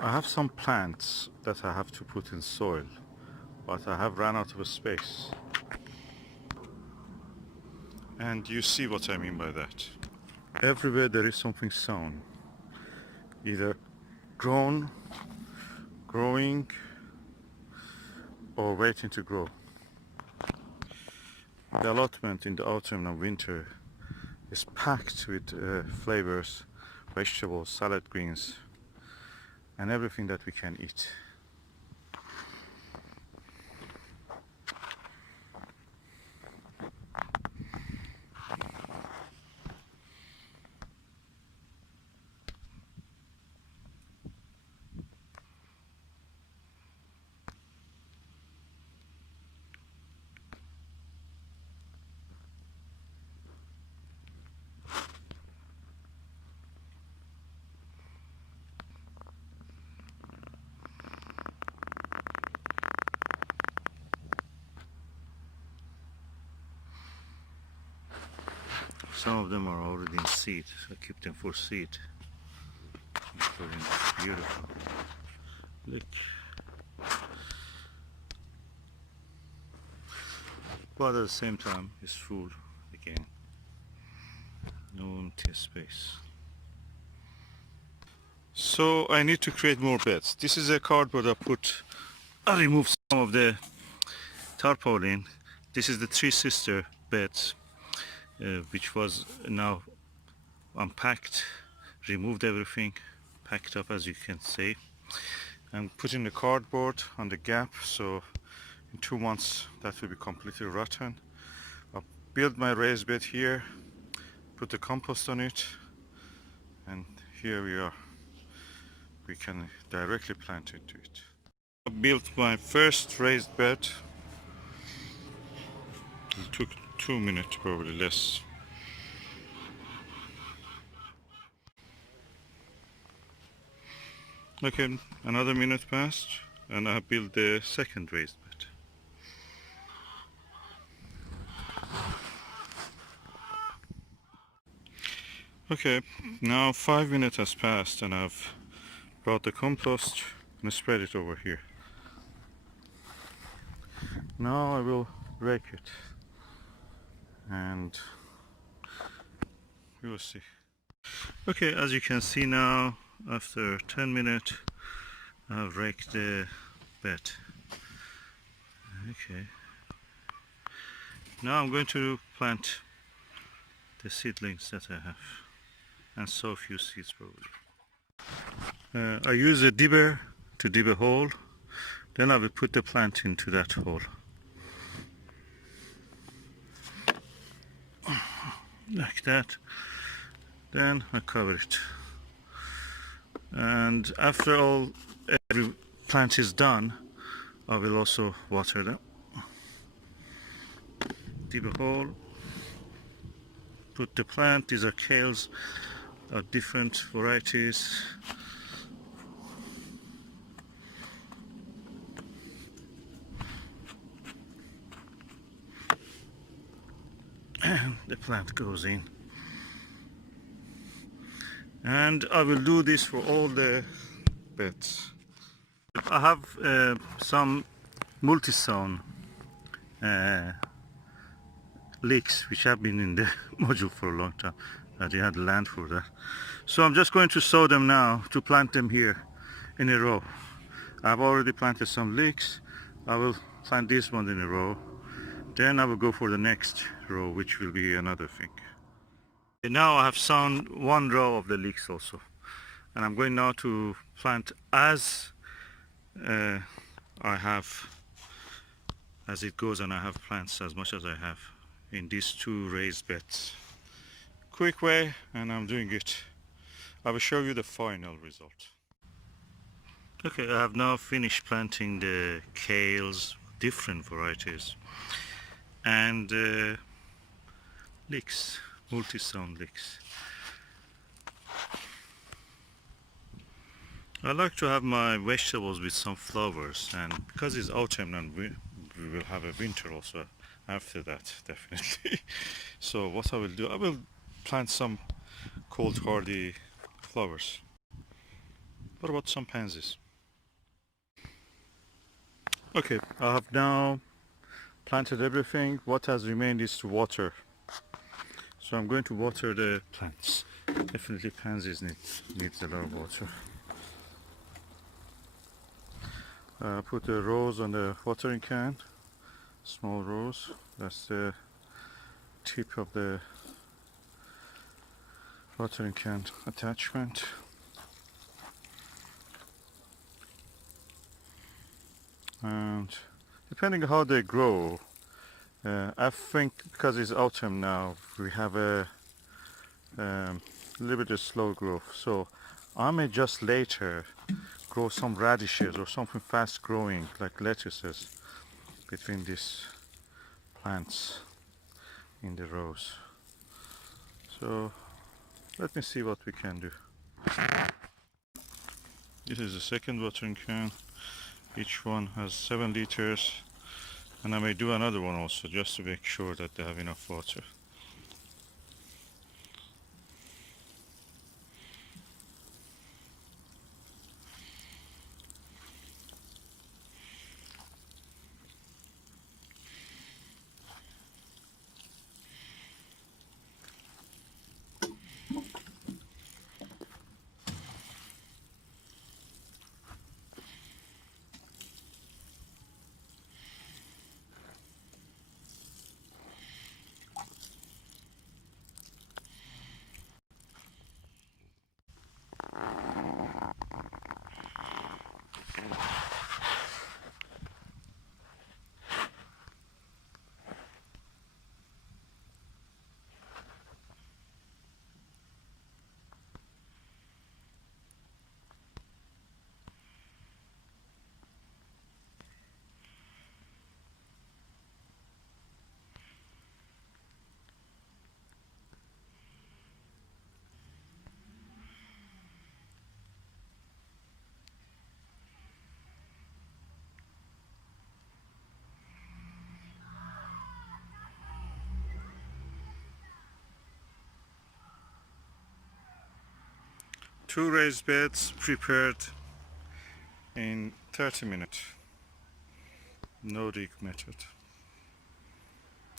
I have some plants that I have to put in soil, but I have run out of space. And you see what I mean by that. Everywhere there is something sown, either grown, growing, or waiting to grow. The allotment in the autumn and winter is packed with flavors, vegetables, salad greens, and everything that we can eat. Some of them are already in seed, so I keep them for seed. Beautiful. Look. But at the same time, it's full again. No empty space. So I need to create more beds. This is a cardboard I removed some of the tarpaulin. This is the three sister beds, which was now unpacked, removed everything, packed up as you can see, and putting the cardboard on the gap, so in 2 months that will be completely rotten. I'll build my raised bed here, put the compost on it, and here we are. We can directly plant into it. I built my first raised bed. It took 2 minutes, probably less. Okay, another minute passed and I built the second raised bed. Okay, now 5 minutes has passed and I've brought the compost and spread it over here. Now I will rake it and we will see. Okay, as you can see now, after 10 minutes I've raked the bed. Okay, now I'm going to plant the seedlings that I have and sow a few seeds probably. I use a dibber to dib a hole, then I will put the plant into that hole. Like that. Then I cover it. And after every plant is done, I will also water them. Dig a hole, put the plant. These are kales of different varieties. And the plant goes in. And I will do this for all the beds. I have some multi-zone leeks which have been in the module for a long time. I had land for that. So I'm just going to sow them now to plant them here in a row. I've already planted some leeks. I will plant this one in a row. Then I will go for the next row, which will be another thing. And now I have sown one row of the leeks also. And I'm going now to plant as I have, as it goes, and I have plants as much as I have in these two raised beds. Quick way, and I'm doing it. I will show you the final result. Okay, I have now finished planting the kales, different varieties, and leeks, multi-zone leeks. I like to have my vegetables with some flowers, and because it's autumn and we will have a winter also after that, definitely. So what I will do, I will plant some cold hardy flowers. What about some pansies? Okay, I have now planted everything. What has remained is to water. So I'm going to water the plants. Definitely pansies needs a lot of water. Put the rose on the watering can, small rose. That's the tip of the watering can attachment. And depending on how they grow, I think because it's autumn now, we have a little bit of slow growth. So I may just later grow some radishes or something fast growing like lettuces between these plants in the rows. So let me see what we can do. This is the second watering can. Each one has 7 liters, and I may do another one also just to make sure that they have enough water. Two raised beds prepared in 30 minutes. No dig method.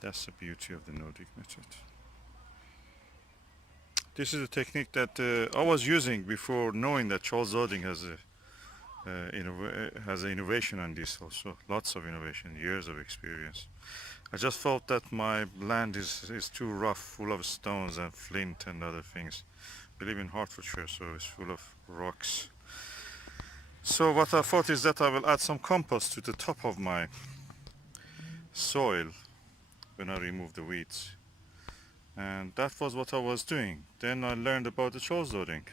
That's the beauty of the no dig method. This is a technique that I was using before knowing that Charles Dowding has an innovation on this also. Lots of innovation, years of experience. I just felt that my land is too rough, full of stones and flint and other things. We live in Hertfordshire, so it's full of rocks. So what I thought is that I will add some compost to the top of my soil when I remove the weeds. And that was what I was doing. Then I learned about the Charles Dowding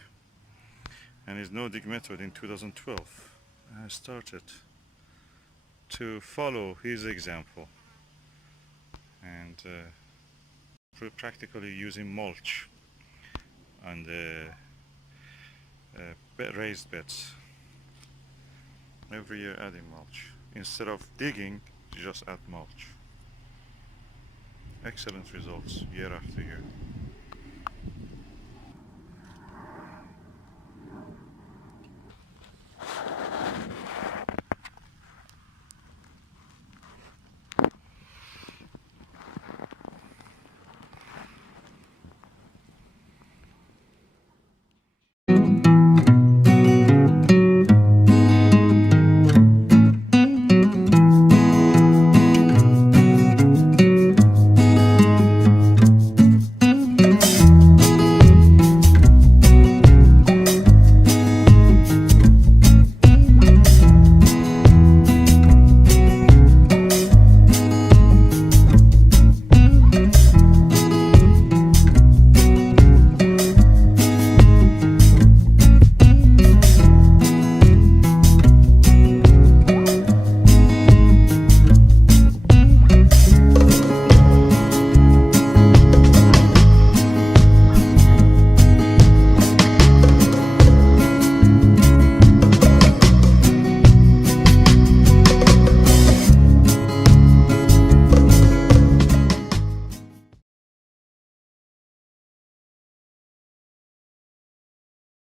and his no-dig method in 2012. I started to follow his example and practically using mulch on the raised beds. Every year adding mulch. Instead of digging, you just add mulch. Excellent results year after year.